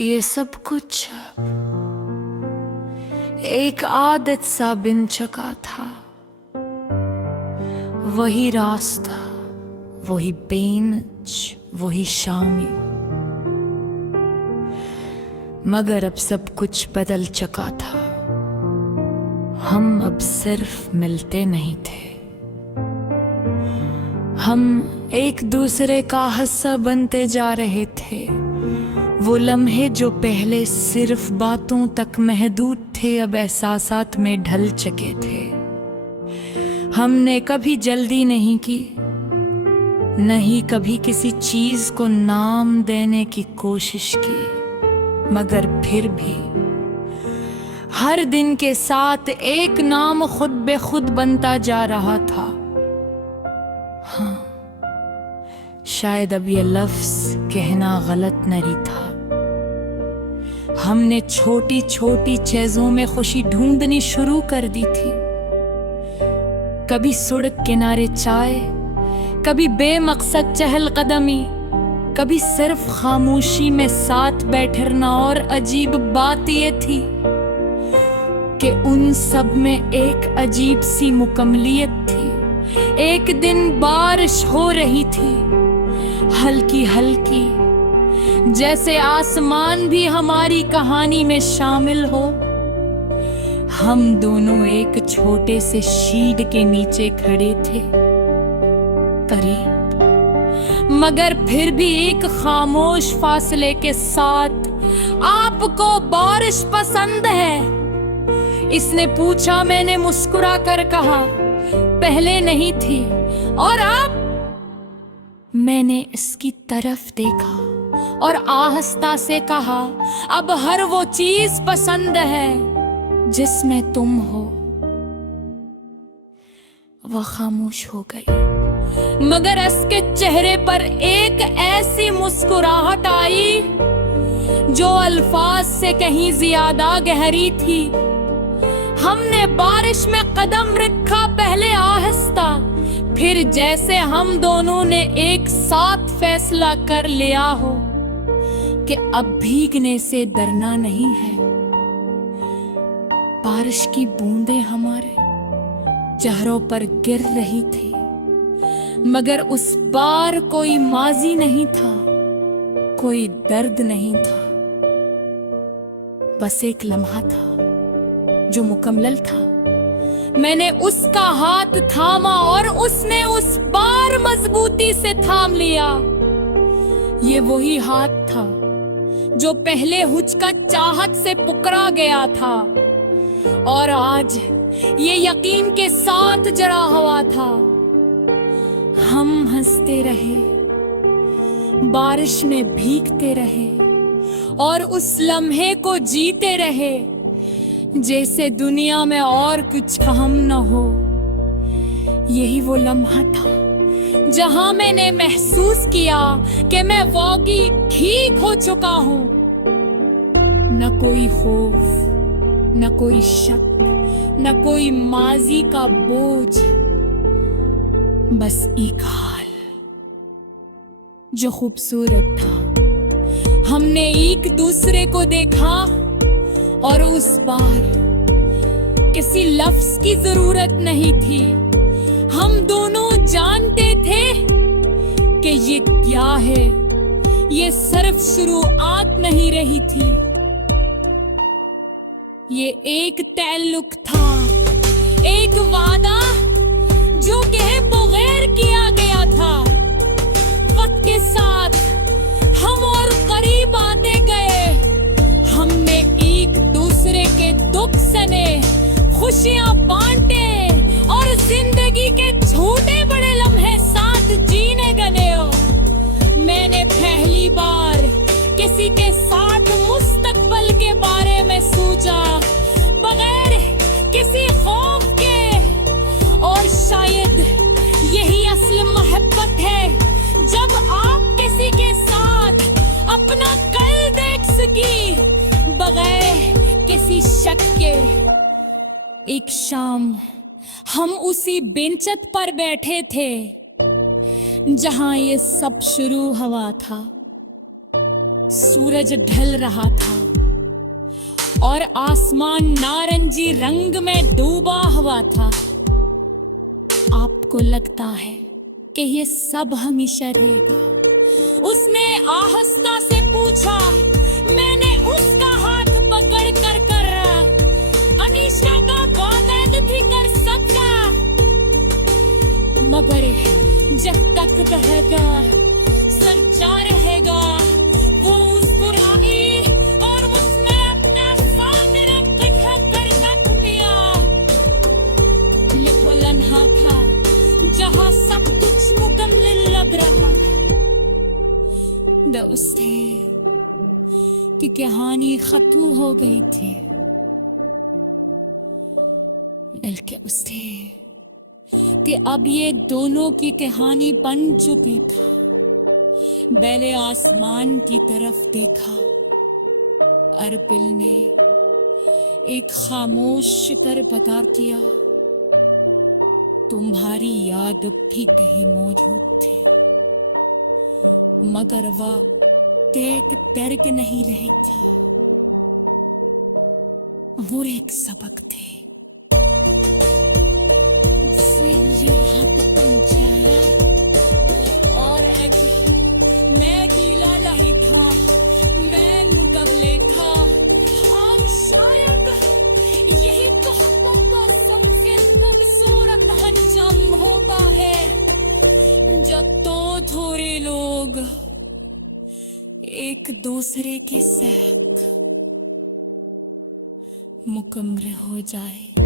ये सब कुछ एक आदत सा बिन चका था। वही रास्ता, वही बेंच, वही शामी। मगर अब सब कुछ बदल चका था। हम अब सिर्फ मिलते नहीं थे, हम एक दूसरे का हिस्सा बनते जा रहे थे। वो लम्हे जो पहले सिर्फ बातों तक महदूद थे, अब एहसासात में ढल चुके थे। हमने कभी जल्दी नहीं की, नहीं कभी किसी चीज को नाम देने की कोशिश की, मगर फिर भी हर दिन के साथ एक नाम खुद बे खुद बनता जा रहा था। हाँ, शायद अब ये लफ्ज कहना गलत नहीं था। हमने छोटी छोटी चीजों में खुशी ढूंढनी शुरू कर दी थी। कभी सड़क किनारे चाय, कभी बेमकसद चहलकदमी, कभी सिर्फ खामोशी में साथ बैठना। और अजीब बात ये थी कि उन सब में एक अजीब सी मुकम्मलियत थी। एक दिन बारिश हो रही थी, हल्की हल्की, जैसे आसमान भी हमारी कहानी में शामिल हो। हम दोनों एक छोटे से शीड के नीचे खड़े थे, करीब, मगर फिर भी एक खामोश फासले के साथ। आपको बारिश पसंद है? इसने पूछा। मैंने मुस्कुरा कर कहा, पहले नहीं थी। और अब? मैंने इसकी तरफ देखा और आहिस्ता से कहा, अब हर वो चीज पसंद है जिसमें तुम हो। वह खामोश हो गई, मगर इसके चेहरे पर एक ऐसी मुस्कुराहट आई जो अल्फाज से कहीं ज्यादा गहरी थी। हमने बारिश में कदम रखा, पहले आहिस्ता, फिर जैसे हम दोनों ने एक साथ फैसला कर लिया हो कि अब भीगने से डरना नहीं है। बारिश की बूंदें हमारे चेहरों पर गिर रही थी, मगर उस बार कोई माजी नहीं था, कोई दर्द नहीं था। बस एक लम्हा था जो मुकम्मल था। मैंने उसका हाथ थामा और उसने उस बार मजबूती से थाम लिया। ये वही हाथ था जो पहले हुचका चाहत से पुकरा गया था और आज ये यकीन के साथ जड़ा हुआ था। हम हंसते रहे, बारिश में भीगते रहे और उस लम्हे को जीते रहे जैसे दुनिया में और कुछ अहम न हो। यही वो लम्हा था जहां मैंने महसूस किया कि मैं वाकई ठीक हो चुका हूं। न कोई खौफ, न कोई शक, न कोई माजी का बोझ, बस एक हाल जो खूबसूरत था। हमने एक दूसरे को देखा और उस बार किसी लफ्ज की जरूरत नहीं थी। हम दोनों जानते थे कि ये क्या है। ये सिर्फ शुरुआत नहीं रही थी, ये एक ताल्लुक था, एक वादा जो कहे बगैर किया गया था। वक्त के साथ हम और करीब आते गए। हमने एक दूसरे के दुख सने, खुशियां बांटे और जिंदगी के छोटे बड़े लम्हे साथ जीने गए हो। मैंने पहली बार किसी के साथ मुस्तकबिल के बारे में सोचा, बगैर किसी खौफ के। और शायद यही असल मोहब्बत है, जब आप किसी के साथ अपना कल देख सकी बगैर किसी शक के। एक शाम हम उसी बेंचत पर बैठे थे जहां ये सब शुरू हुआ था। सूरज ढल रहा था और आसमान नारंगी रंग में डूबा हुआ था। आपको लगता है कि ये सब हमेशा रहेगा? उसने आहिस्ता से पूछा। मैंने उसका हाथ पकड़ कर अनीशा का वादा भी कर सकता, मगर जब तक रहेगा सच्चा रहेगा। वो मुस्कुराई और उसने अपना सामने कर दिया। ये वो लम्हा था जहां सब कुछ मुकम्मल लग रहा था। दोस्त थे कि कहानी खत्म हो गई थी, बल्कि उससे कि अब ये दोनों की कहानी बन चुकी थी। बैले आसमान की तरफ देखा। अरबिल ने एक खामोश कर बता दिया, तुम्हारी याद भी कहीं मौजूद थी, मगर वह एक तर्क नहीं रही थी, वो एक सबक थे। और मैं गीला नहीं था, मैं मुकबले था। और शायद यही तो सबसे खूबसूरत अंजाम होता है, जब तो थोड़े लोग एक दूसरे के साथ मुकम्मल हो जाए।